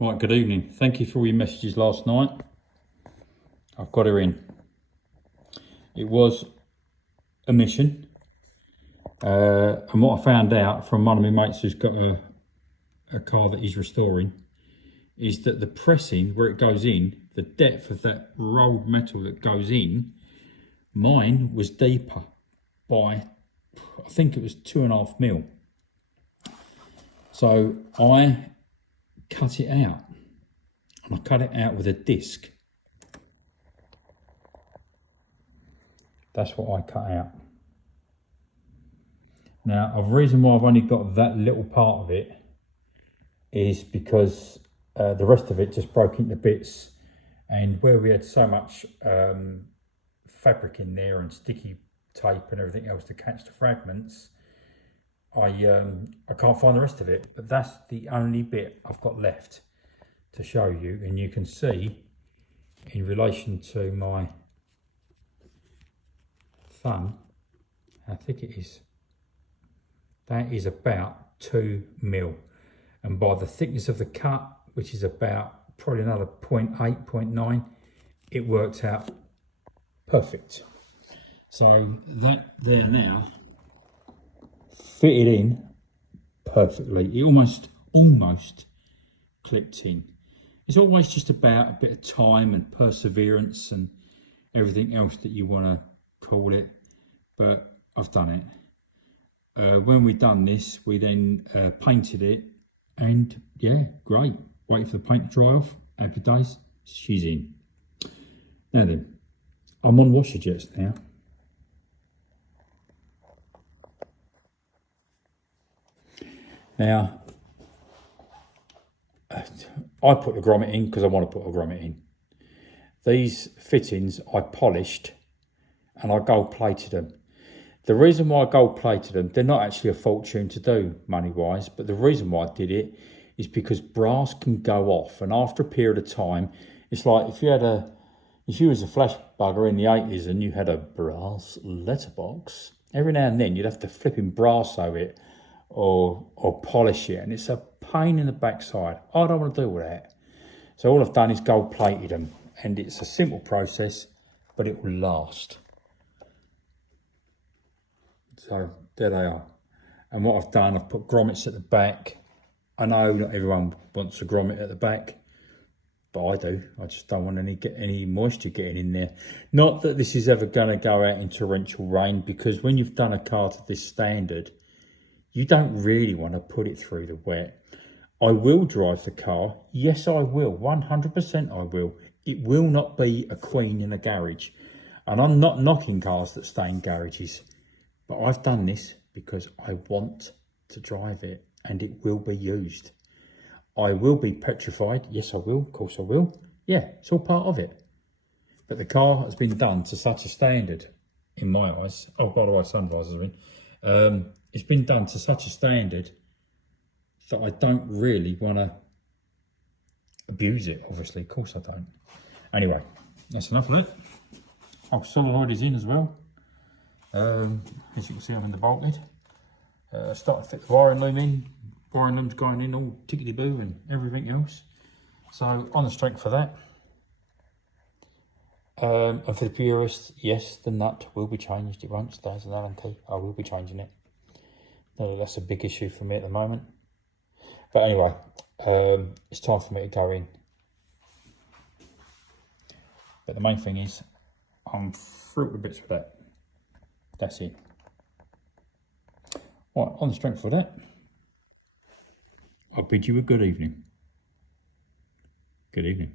Right, good evening. Thank you for all your messages last night. I've got her in. It was a mission. And what I found out from one of my mates who's got a car that he's restoring is that the pressing where it goes in, the depth of that rolled metal that goes in, mine was deeper by, I think it was 2.5 mil. So I cut it out, and I cut it out with a disc. That's what I cut out. Now, the reason why I've only got that little part of it is because the rest of it just broke into bits, and where we had so much fabric in there and sticky tape and everything else to catch the fragments, I can't find the rest of it. But that's the only bit I've got left to show you, and you can see in relation to my thumb how thick it is. That is about 2 mil, and by the thickness of the cut, which is about probably another 0.8, 0.9, it worked out perfect. So that there now fitted in perfectly. It almost clipped in. It's always just about a bit of time and perseverance and everything else that you want to call it, but I've done it. When we've done this, we then painted it, and yeah, great. Waiting for the paint to dry off. Happy days. She's in. Now then, I'm on washer jets now. Now, I put the grommet in because I want to put a grommet in. These fittings I polished and I gold plated them. The reason why I gold plated them, they're not actually a fortune to do money wise, but the reason why I did it is because brass can go off, and after a period of time, it's like if you was a flash bugger in the 80s and you had a brass letterbox, every now and then you'd have to flipping brass over it or polish it, and it's a pain in the backside. I don't want to do all that. So all I've done is gold plated them, and it's a simple process, but it will last. So there they are. And what I've done, I've put grommets at the back. I know not everyone wants a grommet at the back, but I do. I just don't want any moisture getting in there. Not that this is ever going to go out in torrential rain, because when you've done a car to this standard, you don't really want to put it through the wet. I will drive the car. Yes, I will. 100% I will. It will not be a queen in a garage. And I'm not knocking cars that stay in garages. But I've done this because I want to drive it, and it will be used. I will be petrified. Yes, I will. Of course I will. Yeah, it's all part of it. But the car has been done to such a standard, in my eyes. Oh, by the way, sun visors are in. It's been done to such a standard that I don't really want to abuse it, obviously. Of course I don't. Anyway, that's enough of that. Oh, solenoid is in as well. As you can see, I'm in the bolted. Starting to fit the wiring loom in. Wiring loom's going in all tickety-boo and everything else. So on the strength for that. And for the purists, yes, the nut will be changed. It won't stay as an Allen key. I will be changing it. No, that's a big issue for me at the moment. But anyway, it's time for me to go in. But the main thing is, I'm through with bits with that. That's it. Right, on the strength of that, I'll bid you a good evening. Good evening.